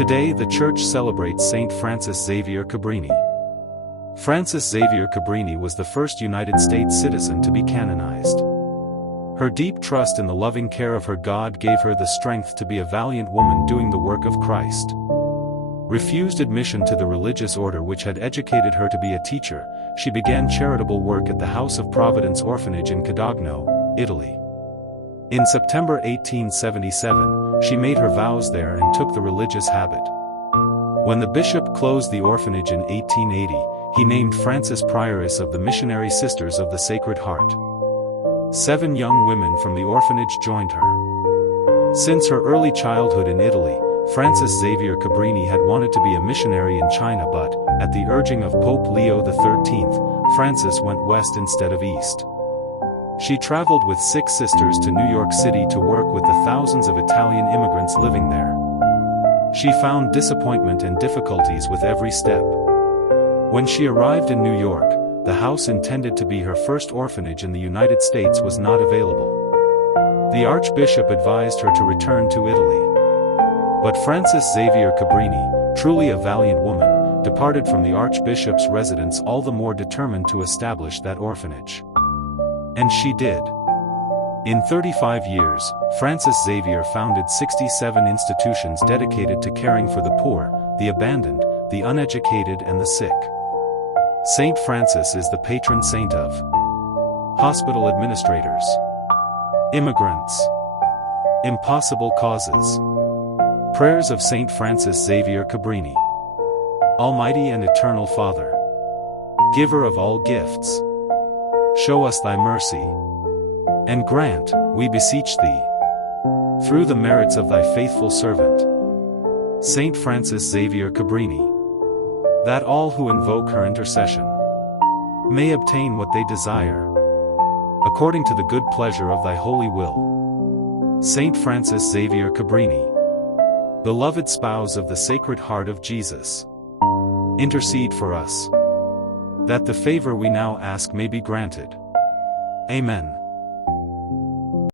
Today the church celebrates Saint Francis Xavier Cabrini. Francis Xavier Cabrini was the first United States citizen to be canonized. Her deep trust in the loving care of her God gave her the strength to be a valiant woman doing the work of Christ. Refused admission to the religious order which had educated her to be a teacher, she began charitable work at the House of Providence Orphanage in Codogno, Italy. In September 1877, she made her vows there and took the religious habit. When the bishop closed the orphanage in 1880, he named Frances prioress of the Missionary Sisters of the Sacred Heart. 7 young women from the orphanage joined her. Since her early childhood in Italy, Francis Xavier Cabrini had wanted to be a missionary in China, but, at the urging of Pope Leo XIII, Francis went west instead of east. She traveled with 6 sisters to New York City to work with the thousands of Italian immigrants living there. She found disappointment and difficulties with every step. When she arrived in New York, the house intended to be her first orphanage in the United States was not available. The Archbishop advised her to return to Italy. But Francis Xavier Cabrini, truly a valiant woman, departed from the Archbishop's residence all the more determined to establish that orphanage. And she did. In 35 years, Francis Xavier founded 67 institutions dedicated to caring for the poor, the abandoned, the uneducated and the sick. Saint Francis is the patron saint of hospital administrators, immigrants, impossible causes. Prayers of Saint Francis Xavier Cabrini. Almighty and eternal Father, giver of all gifts, show us thy mercy, and grant, we beseech thee, through the merits of thy faithful servant, Saint Francis Xavier Cabrini, that all who invoke her intercession may obtain what they desire, according to the good pleasure of thy holy will. Saint Francis Xavier Cabrini, beloved spouse of the Sacred Heart of Jesus, intercede for us, that the favor we now ask may be granted. Amen.